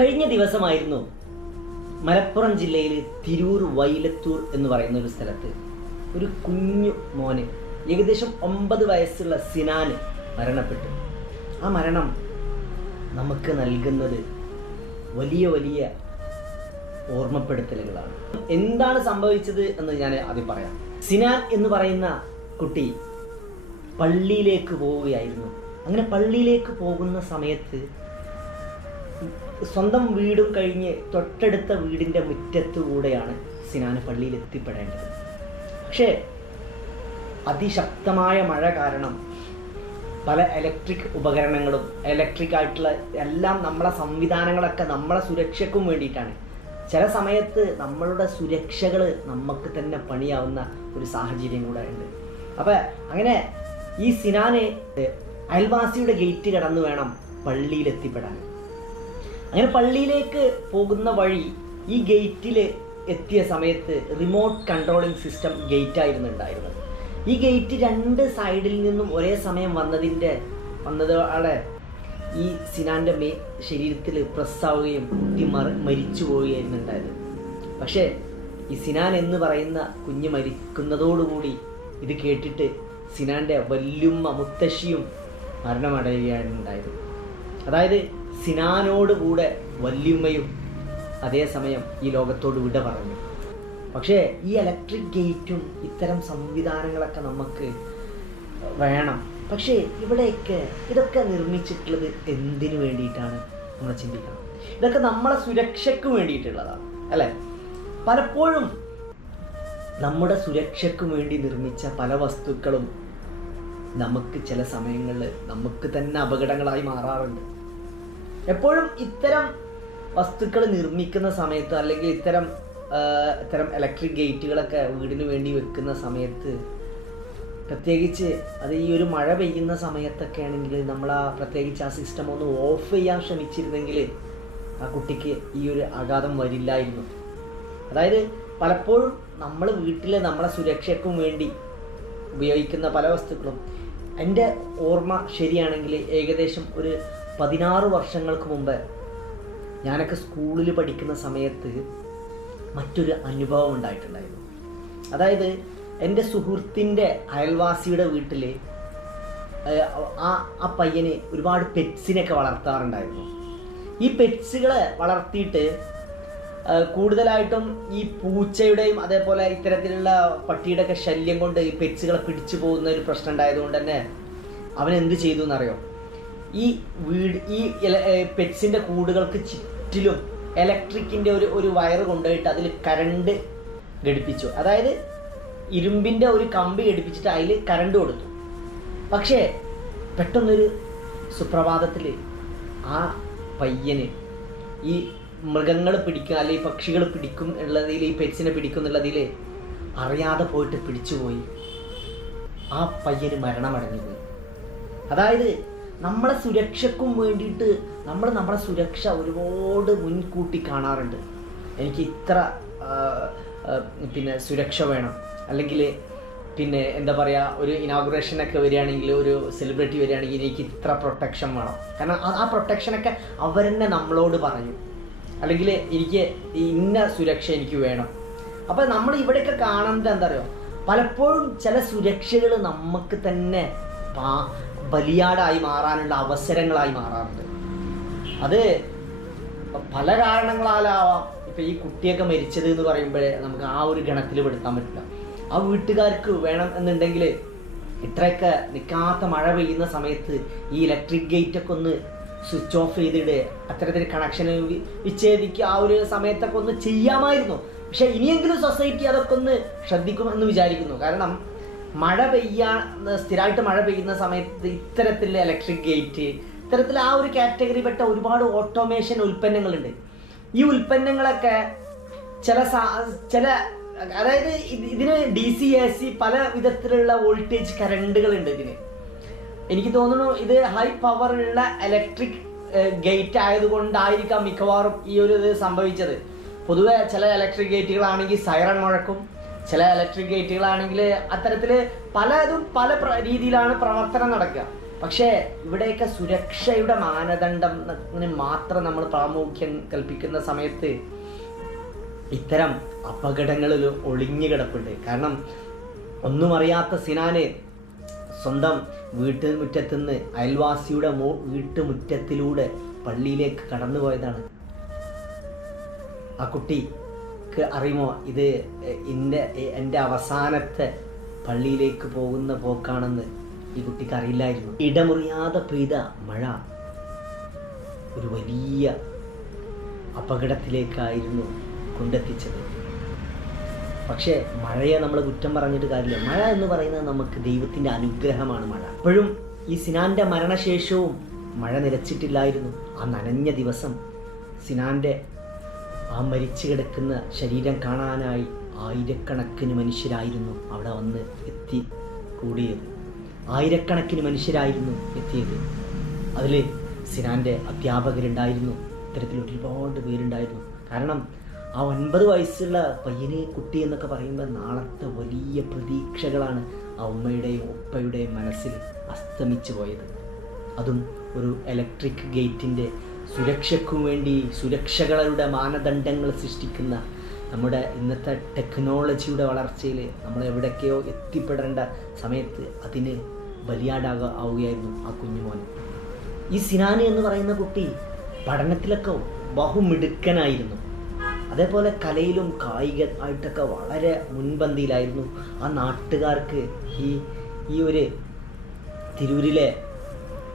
കഴിഞ്ഞ ദിവസമായിരുന്നു മലപ്പുറം ജില്ലയിൽ തിരൂർ വൈലത്തൂർ എന്ന് പറയുന്ന ഒരു സ്ഥലത്ത് ഒരു കുഞ്ഞു മോന് ഏകദേശം ഒമ്പത് വയസ്സുള്ള സിനാന് മരണപ്പെട്ടു. ആ മരണം നമുക്ക് നൽകുന്നത് വലിയ വലിയ ഓർമ്മപ്പെടുത്തലുകളാണ്. എന്താണ് സംഭവിച്ചത് എന്ന് ഞാൻ ആദ്യം പറയാം. സിനാൻ എന്ന് പറയുന്ന കുട്ടി പള്ളിയിലേക്ക് പോവുകയായിരുന്നു. അങ്ങനെ പള്ളിയിലേക്ക് പോകുന്ന സമയത്ത് സ്വന്തം വീടും കഴിഞ്ഞ് തൊട്ടടുത്ത വീടിന്റെ മുറ്റത്തുകൂടെയാണ് സിനാന് പള്ളിയിൽ എത്തിപ്പെടേണ്ടത്. പക്ഷേ അതിശക്തമായ മഴ കാരണം പല ഇലക്ട്രിക് ഉപകരണങ്ങളും ഇലക്ട്രിക് ആയിട്ടുള്ള എല്ലാം നമ്മളെ സംവിധാനങ്ങളൊക്കെ നമ്മളെ സുരക്ഷയ്ക്കും വേണ്ടിയിട്ടാണ്. ചില സമയത്ത് നമ്മളുടെ സുരക്ഷകൾ നമുക്ക് തന്നെ പണിയാവുന്ന ഒരു സാഹചര്യം കൂടെ ഉണ്ട് അപ്പം അങ്ങനെ ഈ സിനാന് അയൽവാസിയുടെ ഗേറ്റ് കടന്നു വേണം പള്ളിയിൽ എത്തിപ്പെടാൻ. അങ്ങനെ പള്ളിയിലേക്ക് പോകുന്ന വഴി ഈ ഗേറ്റിൽ എത്തിയ സമയത്ത് റിമോട്ട് കൺട്രോളിംഗ് സിസ്റ്റം ഗേറ്റ് ആയിരുന്നു ഉണ്ടായിരുന്നത്. ഈ ഗേറ്റ് രണ്ട് സൈഡിൽ നിന്നും ഒരേ സമയം വന്നതിന്റെ വന്നതോടെ ഈ സിനാന്റെ മേ ശരീരത്തിൽ പ്രസ്സാവുകയും കുട്ടി മറി മരിച്ചു പോവുകയായിരുന്നു ഉണ്ടായത്. പക്ഷേ ഈ സിനാൻ എന്ന് പറയുന്ന കുഞ്ഞ് മരിക്കുന്നതോടുകൂടി ഇത് കേട്ടിട്ട് സിനാന്റെ വല്യുമ്മ മുത്തശ്ശിയും മരണമടയുകയാണ് ഉണ്ടായത്. അതായത് സിനാനോട് കൂടെ വല്യുമ്മയും അതേസമയം ഈ ലോകത്തോട് വിട പറഞ്ഞു. പക്ഷേ ഈ ഇലക്ട്രിക് ഗേറ്റും ഇത്തരം സംവിധാനങ്ങളൊക്കെ നമുക്ക് വേണം. പക്ഷേ ഇവിടെയൊക്കെ ഇതൊക്കെ നിർമ്മിച്ചിട്ടുള്ളത് എന്തിനു വേണ്ടിയിട്ടാണ് നമ്മൾ ചിന്തിക്കണം. ഇതൊക്കെ നമ്മളെ സുരക്ഷയ്ക്ക് വേണ്ടിയിട്ടുള്ളതാണ് അല്ലേ? പലപ്പോഴും നമ്മുടെ സുരക്ഷയ്ക്ക് വേണ്ടി നിർമ്മിച്ച പല വസ്തുക്കളും നമുക്ക് ചില സമയങ്ങളിൽ നമുക്ക് തന്നെ അപകടങ്ങളായി മാറാറുണ്ട്. എപ്പോഴും ഇത്തരം വസ്തുക്കൾ നിർമ്മിക്കുന്ന സമയത്ത് അല്ലെങ്കിൽ ഇത്തരം ഇത്തരം ഇലക്ട്രിക് ഗേറ്റുകളൊക്കെ വീടിന് വേണ്ടി വെക്കുന്ന സമയത്ത് പ്രത്യേകിച്ച് അത് ഈ ഒരു മഴ പെയ്യുന്ന സമയത്തൊക്കെ ആണെങ്കിൽ നമ്മൾ ആ പ്രത്യേകിച്ച് ആ സിസ്റ്റം ഒന്ന് ഓഫ് ചെയ്യാൻ ശ്രമിച്ചിരുന്നെങ്കിൽ ആ കുട്ടിക്ക് ഈ ഒരു ആഘാതം വരില്ലായിരുന്നു. അതായത് പലപ്പോഴും നമ്മൾ വീട്ടിൽ നമ്മളെ സുരക്ഷയ്ക്കും വേണ്ടി ഉപയോഗിക്കുന്ന പല വസ്തുക്കളും എന്റെ ഓർമ്മ ശരിയാണെങ്കിൽ ഏകദേശം ഒരു പതിനാറ് വർഷങ്ങൾക്ക് മുമ്പ് ഞാനൊക്കെ സ്കൂളിൽ പഠിക്കുന്ന സമയത്ത് മറ്റൊരു അനുഭവം ഉണ്ടായിട്ടുണ്ടായിരുന്നു. അതായത് എന്റെ സുഹൃത്തിന്റെ അയൽവാസിയുടെ വീട്ടിൽ ആ ആ പയ്യന് ഒരുപാട് പെറ്റ്സിനെയൊക്കെ വളർത്താറുണ്ടായിരുന്നു. ഈ പെറ്റ്സുകളെ വളർത്തിയിട്ട് കൂടുതലായിട്ടും ഈ പൂച്ചയുടെയും അതേപോലെ ഇത്തരത്തിലുള്ള പട്ടിയുടെ ഒക്കെ ശല്യം കൊണ്ട് ഈ പെറ്റ്സുകളെ പിടിച്ചു പോകുന്ന ഒരു പ്രശ്നം ഉണ്ടായതുകൊണ്ട് തന്നെ അവൻ എന്ത് ചെയ്തു എന്നറിയോ? ഈ വീട് ഈ പെറ്റ്സിന്റെ കൂടുകൾക്ക് ചുറ്റിലും ഇലക്ട്രിക്കിന്റെ ഒരു ഒരു വയറ് കൊണ്ടുപോയിട്ട് അതിൽ കരണ്ട് ഘടിപ്പിച്ചു. അതായത് ഇരുമ്പിന്റെ ഒരു കമ്പി ഘടിപ്പിച്ചിട്ട് അതിൽ കരണ്ട് കൊടുത്തു. പക്ഷേ പെട്ടെന്നൊരു സുപ്രഭാതത്തിൽ ആ പയ്യന് ഈ മൃഗങ്ങൾ പിടിക്കുക അല്ലെങ്കിൽ പക്ഷികൾ പിടിക്കും എന്നുള്ളതിൽ ഈ പെറ്റ്സിനെ പിടിക്കും എന്നുള്ളതിൽ അറിയാതെ പോയിട്ട് പിടിച്ചുപോയി. ആ പയ്യന് മരണമടഞ്ഞു അതായത് നമ്മളെ സുരക്ഷക്കും വേണ്ടിയിട്ട് നമ്മൾ നമ്മളെ സുരക്ഷ ഒരുപാട് മുൻകൂട്ടി കാണാറുണ്ട്. എനിക്ക് ഇത്ര പിന്നെ സുരക്ഷ വേണം. അല്ലെങ്കിൽ പിന്നെ എന്താ പറയുക ഒരു ഇനാഗുറേഷനൊക്കെ വരികയാണെങ്കിൽ ഒരു സെലിബ്രിറ്റി വരികയാണെങ്കിൽ എനിക്ക് ഇത്ര പ്രൊട്ടക്ഷൻ വേണം. കാരണം ആ- ആ പ്രൊട്ടക്ഷനൊക്കെ അവരെന്നെ നമ്മളോട് പറഞ്ഞു അല്ലെങ്കിൽ എനിക്ക് ഇന്ന സുരക്ഷ എനിക്ക് വേണം. അപ്പോൾ നമ്മൾ ഇവിടെയൊക്കെ കാണുന്നത് എന്താ പറയുക പലപ്പോഴും ചില സുരക്ഷകൾ നമുക്ക് തന്നെ പാ- ബലിയാടായി മാറാനുള്ള അവസരങ്ങളായി മാറാറുണ്ട്. അത് പല കാരണങ്ങളാലാവാം ഇപ്പൊ ഈ കുട്ടിയൊക്കെ മരിച്ചത് എന്ന് പറയുമ്പോഴേ നമുക്ക് ആ ഒരു ഗണത്തിൽ പെടുത്താൻ പറ്റില്ല. ആ വീട്ടുകാർക്ക് വേണം എന്നുണ്ടെങ്കിൽ ഇത്രയൊക്കെ നിൽക്കാത്ത മഴ പെയ്യുന്ന സമയത്ത് ഈ ഇലക്ട്രിക് ഗേറ്റ് ഒക്കെ ഒന്ന് സ്വിച്ച് ഓഫ് ചെയ്തിട്ട് അത്തരത്തിൽ കണക്ഷൻ വിച്ഛേദിക്കുക ആ ഒരു സമയത്തൊക്കെ ഒന്ന് ചെയ്യാമായിരുന്നു. പക്ഷെ ഇനിയെങ്കിലും സൊസൈറ്റി അതൊക്കെ ഒന്ന് ശ്രദ്ധിക്കുമെന്ന് വിചാരിക്കുന്നു. കാരണം മഴ പെയ്യാ സ്ഥിരമായിട്ട് മഴ പെയ്യുന്ന സമയത്ത് ഇത്തരത്തിൽ ഇലക്ട്രിക് ഗേറ്റ് ഇത്തരത്തിൽ ആ ഒരു കാറ്റഗറിപ്പെട്ട ഒരുപാട് ഓട്ടോമേഷൻ ഉൽപ്പന്നങ്ങളുണ്ട്. ഈ ഉൽപ്പന്നങ്ങളൊക്കെ ചില ചില അതായത് ഇത് ഇതിന് ഡി സി എ സി പല വിധത്തിലുള്ള വോൾട്ടേജ് കറണ്ടുകളുണ്ട് ഇതിന്. എനിക്ക് തോന്നുന്നു ഇത് ഹൈ പവറുള്ള ഇലക്ട്രിക് ഗേറ്റ് ആയതുകൊണ്ടായിരിക്കാം മിക്കവാറും ഈ ഒരു ഇത് സംഭവിച്ചത്. പൊതുവെ ചില ഇലക്ട്രിക് ഗേറ്റുകളാണെങ്കിൽ സൈറൺ മുഴക്കും ചില ഇലക്ട്രിക് ഗേറ്റുകളാണെങ്കിൽ അത്തരത്തിൽ പലതും പല രീതിയിലാണ് പ്രവർത്തനം നടക്കുക. പക്ഷേ ഇവിടെയൊക്കെ സുരക്ഷയുടെ മാനദണ്ഡം മാത്രം നമ്മൾ പ്രാമുഖ്യം കൽപ്പിക്കുന്ന സമയത്ത് ഇത്തരം അപകടങ്ങളിൽ ഒളിഞ്ഞു കിടപ്പുണ്ട്. കാരണം ഒന്നും അറിയാത്ത സിനാന് സ്വന്തം വീട്ടുമുറ്റത്തുനിന്ന് അയൽവാസിയുടെ മോ വീട്ടുമുറ്റത്തിലൂടെ പള്ളിയിലേക്ക് കടന്നു പോയതാണ് ആ കുട്ടിക്ക് അറിയുമോ? ഇത് എന്റെ എന്റെ അവസാനത്തെ പള്ളിയിലേക്ക് പോകുന്ന പോക്കാണെന്ന് ഈ കുട്ടിക്ക് അറിയില്ലായിരുന്നു. ഇടമുറിയാതെ പെയ്ത മഴ ഒരു വലിയ അപകടത്തിലേക്കായിരുന്നു കൊണ്ടെത്തിച്ചത്. പക്ഷേ മഴയെ നമ്മൾ കുറ്റം പറഞ്ഞിട്ട് കാര്യമില്ല. മഴ എന്ന് പറയുന്നത് നമുക്ക് ദൈവത്തിന്റെ അനുഗ്രഹമാണ് മഴ. അപ്പോഴും ഈ സിനാന്റെ മരണശേഷവും മഴ നിലച്ചിട്ടില്ലായിരുന്നു. ആ നനഞ്ഞ ദിവസം സിനാന്റെ ആ മരിച്ചു കിടക്കുന്ന ശരീരം കാണാനായി ആയിരക്കണക്കിന് മനുഷ്യരായിരുന്നു അവിടെ വന്ന് എത്തി കൂടിയത്. ആയിരക്കണക്കിന് മനുഷ്യരായിരുന്നു എത്തിയത്. അതിൽ സിനാന്റെ അധ്യാപകരുണ്ടായിരുന്നു. ഇത്തരത്തിൽ ഒരുപാട് പേരുണ്ടായിരുന്നു. കാരണം ആ ഒൻപത് വയസ്സുള്ള പയ്യനെ കുട്ടി എന്നൊക്കെ പറയുമ്പോൾ നാളത്തെ വലിയ പ്രതീക്ഷകളാണ് ആ ഉമ്മയുടെയും ഉപ്പയുടെയും മനസ്സിൽ അസ്തമിച്ചു പോയത്. അതും ഒരു ഇലക്ട്രിക് ഗേറ്റിന്റെ സുരക്ഷയ്ക്കും വേണ്ടി സുരക്ഷകളുടെ മാനദണ്ഡങ്ങൾ സൃഷ്ടിക്കുന്ന നമ്മുടെ ഇന്നത്തെ ടെക്നോളജിയുടെ വളർച്ചയിൽ നമ്മൾ എവിടേക്കോ എത്തിപ്പെടേണ്ട സമയത്ത് അതിന് ബലിയാടാക ആവുകയായിരുന്നു ആ കുഞ്ഞുമോൻ. ഈ സിനാനി എന്ന് പറയുന്ന കുട്ടി പഠനത്തിലൊക്കെ ബഹുമിടുക്കനായിരുന്നു. അതേപോലെ കലയിലും കായിക ആയിട്ടൊക്കെ വളരെ മുൻപന്തിയിലായിരുന്നു. ആ നാട്ടുകാർക്ക് ഈ ഈ ഒരു തിരൂരിലെ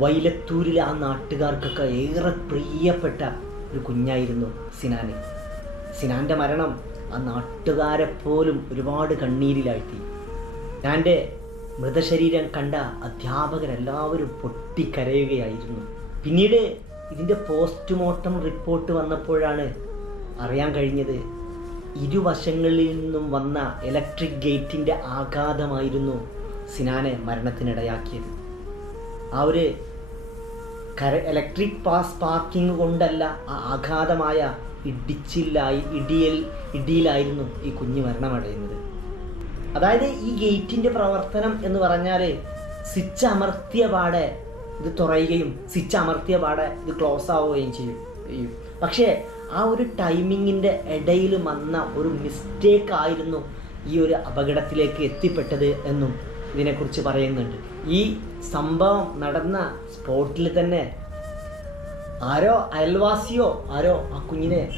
വൈലത്തൂരിലെ ആ നാട്ടുകാർക്കൊക്കെ ഏറെ പ്രിയപ്പെട്ട ഒരു കുഞ്ഞായിരുന്നു സിനാൻ സിനാന്റെ മരണം ആ നാട്ടുകാരെ പോലും ഒരുപാട് കണ്ണീരിലാഴ്ത്തി. ഞാന്റെ മൃതശരീരം കണ്ട അധ്യാപകരെല്ലാവരും പൊട്ടിക്കരയുകയായിരുന്നു. പിന്നീട് ഇതിന്റെ പോസ്റ്റ്മോർട്ടം റിപ്പോർട്ട് വന്നപ്പോഴാണ് അറിയാൻ കഴിഞ്ഞത് ഇരുവശങ്ങളിൽ നിന്നും വന്ന ഇലക്ട്രിക് ഗേറ്റിന്റെ ആഘാതമായിരുന്നു സിനാനെ മരണത്തിനിടയാക്കിയത്. ആ ഒരു കര ഇലക്ട്രിക് പാസ് പാർക്കിംഗ് കൊണ്ടല്ല ആ ആഘാതമായ ഇടിച്ചില്ലായി ഇടിയൽ ഇടിയിലായിരുന്നു ഈ കുഞ്ഞ് മരണമടയുന്നത്. അതായത് ഈ ഗേറ്റിന്റെ പ്രവർത്തനം എന്ന് പറഞ്ഞാൽ സ്വിച്ച് അമർത്തിയ പാടെ ഇത് തുറയുകയും സ്വിച്ച് അമർത്തിയ പാടെ ഇത് ക്ലോസ് ആവുകയും ചെയ്യും. ചെയ്യും പക്ഷേ ആ ഒരു ടൈമിങ്ങിന്റെ ഇടയിൽ വന്ന ഒരു മിസ്റ്റേക്ക് ആയിരുന്നു ഈ ഒരു അപകടത്തിലേക്ക് എത്തിപ്പെട്ടത് എന്നും ഇതിനെക്കുറിച്ച് പറയുന്നുണ്ട്. ഈ സംഭവം നടന്ന സ്പോട്ടിൽ തന്നെ ആരോ അയൽവാസിയോ ആരോ ആ കുഞ്ഞിനെ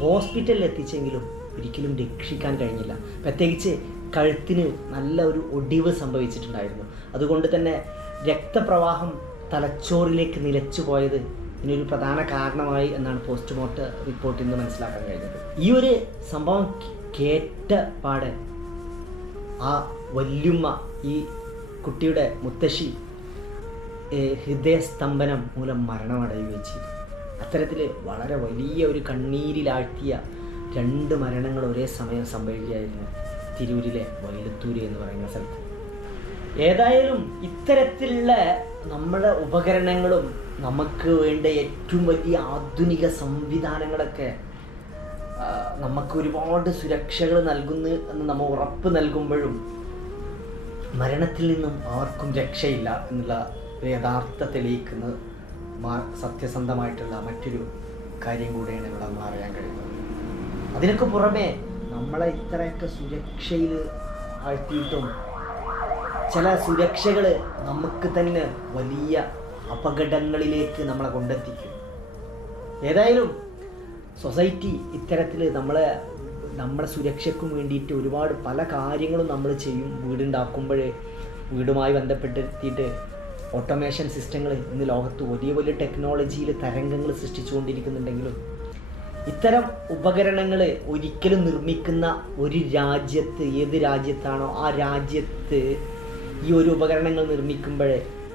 ഹോസ്പിറ്റലിൽ എത്തിച്ചെങ്കിലും ഒരിക്കലും രക്ഷിക്കാൻ കഴിഞ്ഞില്ല. പ്രത്യേകിച്ച് കഴുത്തിന് നല്ല ഒരു ഒടിവ് സംഭവിച്ചിട്ടുണ്ടായിരുന്നു. അതുകൊണ്ട് തന്നെ രക്തപ്രവാഹം തലച്ചോറിലേക്ക് നിലച്ചു പോയത് ഇതിനൊരു പ്രധാന കാരണമായി എന്നാണ് പോസ്റ്റ്മോർട്ടം റിപ്പോർട്ടിൽ നിന്ന് മനസ്സിലാക്കാൻ കഴിഞ്ഞത്. ഈ ഒരു സംഭവം കേട്ട പാടെ ആ വല്യുമ്മ ഈ കുട്ടിയുടെ മുത്തശ്ശി ഹൃദയസ്തംഭനം മൂലം മരണമടയുകയും ചെയ്തു. അത്തരത്തിൽ വളരെ വലിയ ഒരു കണ്ണീരിലാഴ്ത്തിയ രണ്ട് മരണങ്ങൾ ഒരേ സമയം സംഭവിക്കുകയായിരുന്നു തിരൂരിലെ വൈലത്തൂര് എന്ന് പറയുന്ന സ്ഥലത്ത്. ഏതായാലും ഇത്തരത്തിലുള്ള നമ്മുടെ ഉപകരണങ്ങളും നമുക്ക് വേണ്ട ഏറ്റവും വലിയ ആധുനിക സംവിധാനങ്ങളൊക്കെ നമുക്ക് ഒരുപാട് സുരക്ഷകൾ നൽകുന്നു എന്ന് നമ്മൾ ഉറപ്പ് നൽകുമ്പോഴും മരണത്തിൽ നിന്നും ആർക്കും രക്ഷയില്ല എന്നുള്ള യഥാർത്ഥ തെളിയിക്കുന്ന സത്യസന്ധമായിട്ടുള്ള മറ്റൊരു കാര്യം കൂടിയാണ് ഇവിടെ നമ്മൾ അറിയാൻ കഴിയുന്നത്. അതിനൊക്കെ പുറമെ നമ്മളെ ഇത്രയൊക്കെ സുരക്ഷയിൽ ആഴ്ത്തിയിട്ടും ചില സുരക്ഷകൾ നമുക്ക് തന്നെ വലിയ അപകടങ്ങളിലേക്ക് നമ്മളെ കൊണ്ടെത്തിക്കും. ഏതായാലും സൊസൈറ്റി ഇത്തരത്തിൽ നമ്മളെ നമ്മുടെ സുരക്ഷയ്ക്കും വേണ്ടിയിട്ട് ഒരുപാട് പല കാര്യങ്ങളും നമ്മൾ ചെയ്യും. വീടുണ്ടാക്കുമ്പോൾ വീടുമായി ബന്ധപ്പെടുത്തിയിട്ട് ഓട്ടോമേഷൻ സിസ്റ്റങ്ങൾ ഇന്ന് ലോകത്ത് വലിയ വലിയ ടെക്നോളജിയിൽ തരംഗങ്ങൾ സൃഷ്ടിച്ചുകൊണ്ടിരിക്കുന്നുണ്ടെങ്കിലും ഇത്തരം ഉപകരണങ്ങൾ ഒരിക്കലും നിർമ്മിക്കുന്ന ഒരു രാജ്യത്ത് ഏത് രാജ്യത്താണോ ആ രാജ്യത്ത് ഈ ഒരു ഉപകരണങ്ങൾ നിർമ്മിക്കുമ്പോൾ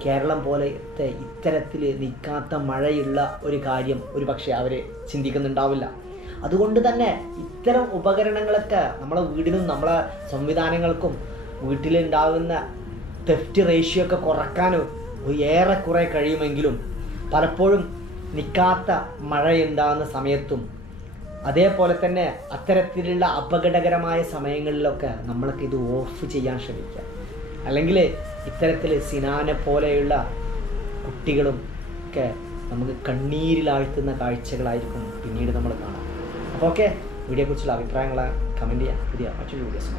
കേരളം പോലത്തെ ഇത്തരത്തിൽ നിൽക്കാത്ത മഴയുള്ള ഒരു കാര്യം ഒരു പക്ഷേ അവർ ചിന്തിക്കുന്നുണ്ടാവില്ല. അതുകൊണ്ട് തന്നെ ഇത്തരം ഉപകരണങ്ങളൊക്കെ നമ്മളെ വീടിനും നമ്മളെ സംവിധാനങ്ങൾക്കും വീട്ടിലുണ്ടാകുന്ന തെഫ്റ്റ് റേഷ്യോ ഒക്കെ കുറക്കാനും ഏറെക്കുറെ കഴിയുമെങ്കിലും പലപ്പോഴും നിൽക്കാത്ത മഴ ഉണ്ടാകുന്ന സമയത്തും അതേപോലെ തന്നെ അത്തരത്തിലുള്ള അപകടകരമായ സമയങ്ങളിലൊക്കെ നമ്മൾക്ക് ഇത് ഓഫ് ചെയ്യാൻ ശ്രമിക്കാം അല്ലെങ്കിൽ ഇത്തരത്തിൽ സിനാനെ പോലെയുള്ള കുട്ടികളും ഒക്കെ നമുക്ക് കണ്ണീരിലാഴ്ത്തുന്ന കാഴ്ചകളായിരിക്കും പിന്നീട് നമ്മൾ കാണാം അപ്പോൾ ഓക്കെ. വീഡിയോയെക്കുറിച്ചുള്ള അഭിപ്രായങ്ങൾ കമന്റ് ചെയ്യുക പുതിയ മറ്റൊരു വീഡിയോസ്